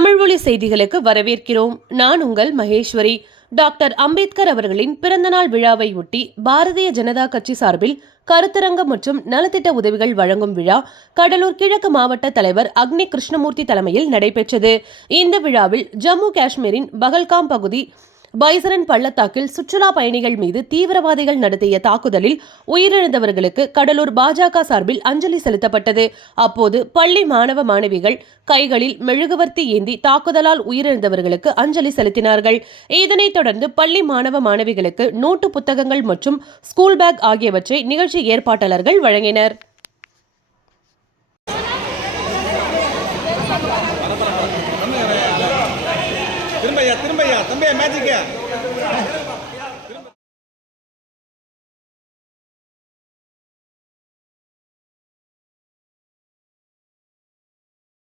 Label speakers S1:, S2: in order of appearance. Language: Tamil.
S1: தமிழ்மொழி செய்திகளுக்கு வரவேற்கிறோம். நான் உங்கள் மகேஸ்வரி. டாக்டர் அம்பேத்கர் அவர்களின் பிறந்தநாள் விழாவை ஒட்டி பாரதிய ஜனதா கட்சி சார்பில் கருத்தரங்கம் மற்றும் நலத்திட்ட உதவிகள் வழங்கும் விழா கடலூர் கிழக்கு மாவட்ட தலைவர் அக்னி கிருஷ்ணமூர்த்தி தலைமையில் நடைபெற்றது. இந்த விழாவில் ஜம்மு காஷ்மீரின் பகல்காம் பகுதி பைசரன் பள்ளத்தாக்கில் சுற்றுலா பயணிகள் மீது தீவிரவாதிகள் நடத்திய தாக்குதலில் உயிரிழந்தவர்களுக்கு கடலூர் பாஜக சார்பில் அஞ்சலி செலுத்தப்பட்டது. அப்போது பள்ளி மாணவ மாணவிகள் கைகளில் மெழுகுவர்த்தி ஏந்தி தாக்குதலால் உயிரிழந்தவர்களுக்கு அஞ்சலி செலுத்தினார்கள். இதனைத் தொடர்ந்து பள்ளி மாணவ மாணவிகளுக்கு நோட்டு புத்தகங்கள் மற்றும் ஸ்கூல் பேக் ஆகியவற்றை நிகழ்ச்சி ஏற்பாட்டாளர்கள் வழங்கினர்.
S2: திரும்பையா திரும்பையா தம்பியா மேஜிக்கா